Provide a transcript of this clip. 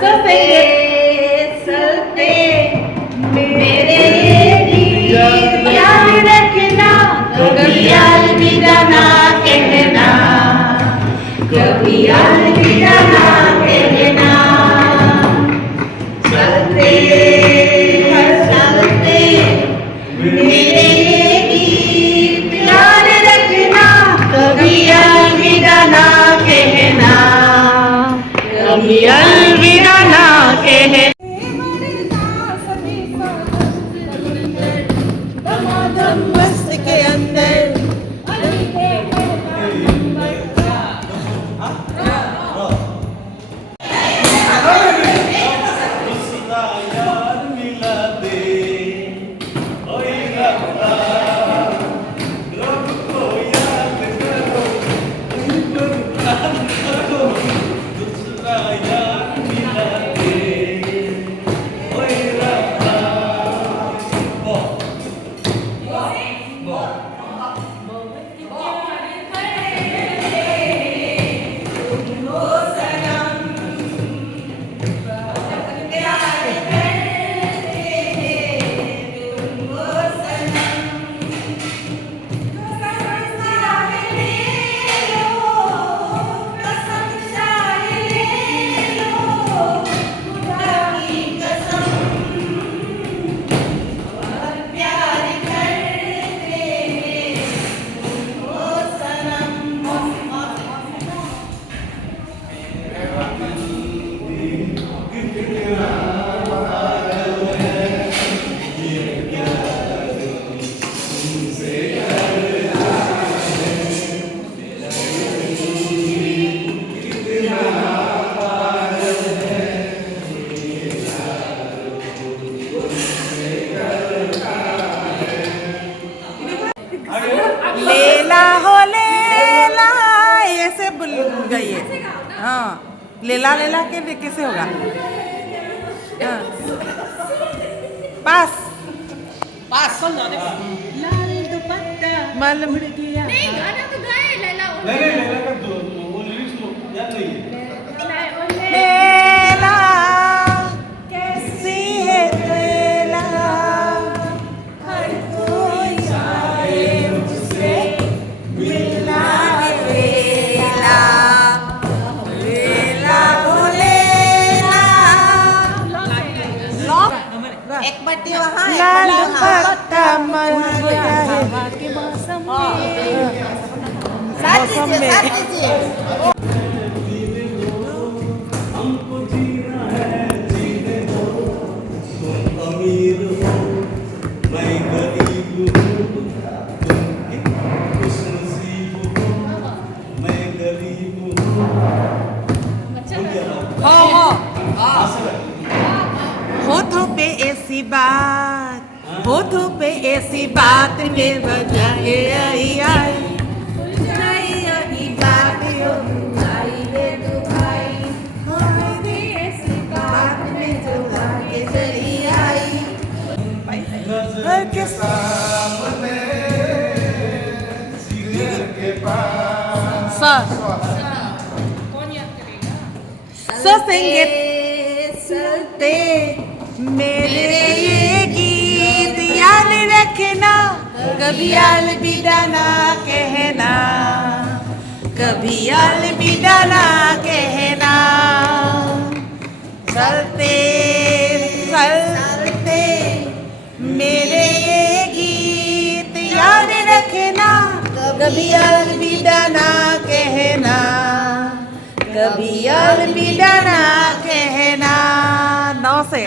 सफेंगे चलते मेरे गीत याद रखना, कभी अलविदा ना कहना, कभी अलविदा ना कहना। चलते चलते मेरे गीत याद रखना, कभी अलविदा ना कहना, कभी अलविदा ना कहना। मस्त के अंदर लेला हो लेला ऐसे बोल गई है। हाँ लेला लेला के कैसे होगा? हाँ। पास पास लाल दुपट्टा मालूम नहीं गाना तो गाए लैला नहीं लेला का वो लिरिक्स याद नहीं है। लेला कैसी है लेला, हर कोई आए मुझसे मिलना लेला, लेला हो लेला। एक बट्टी वहाँ लाल दुपट्टा मर गया है के मौसम मौसम में। हमको जीना है जीने दो, तुम अमीर हो मैं गरीब हूँ, तुम खुशनसीब हो मैं गरीब हूँ। होठों पे ऐसी बात, होठों पे ऐसी बात में बजाए आई आई, नहीं आई बात यो आई रे तू भाई, हमारी ऐसी बात में जो आगे चली आई। हर के सामने जिगर के पास ससेंगे चलते मेरे ये गीत याद रखना, कभी अलविदा ना कहना, कभी अलविदा ना कहना। चलते चलते मेरे ये गीत याद रखना, कभी अलविदा ना कहना, कभी अलविदा ना कहना। 9 से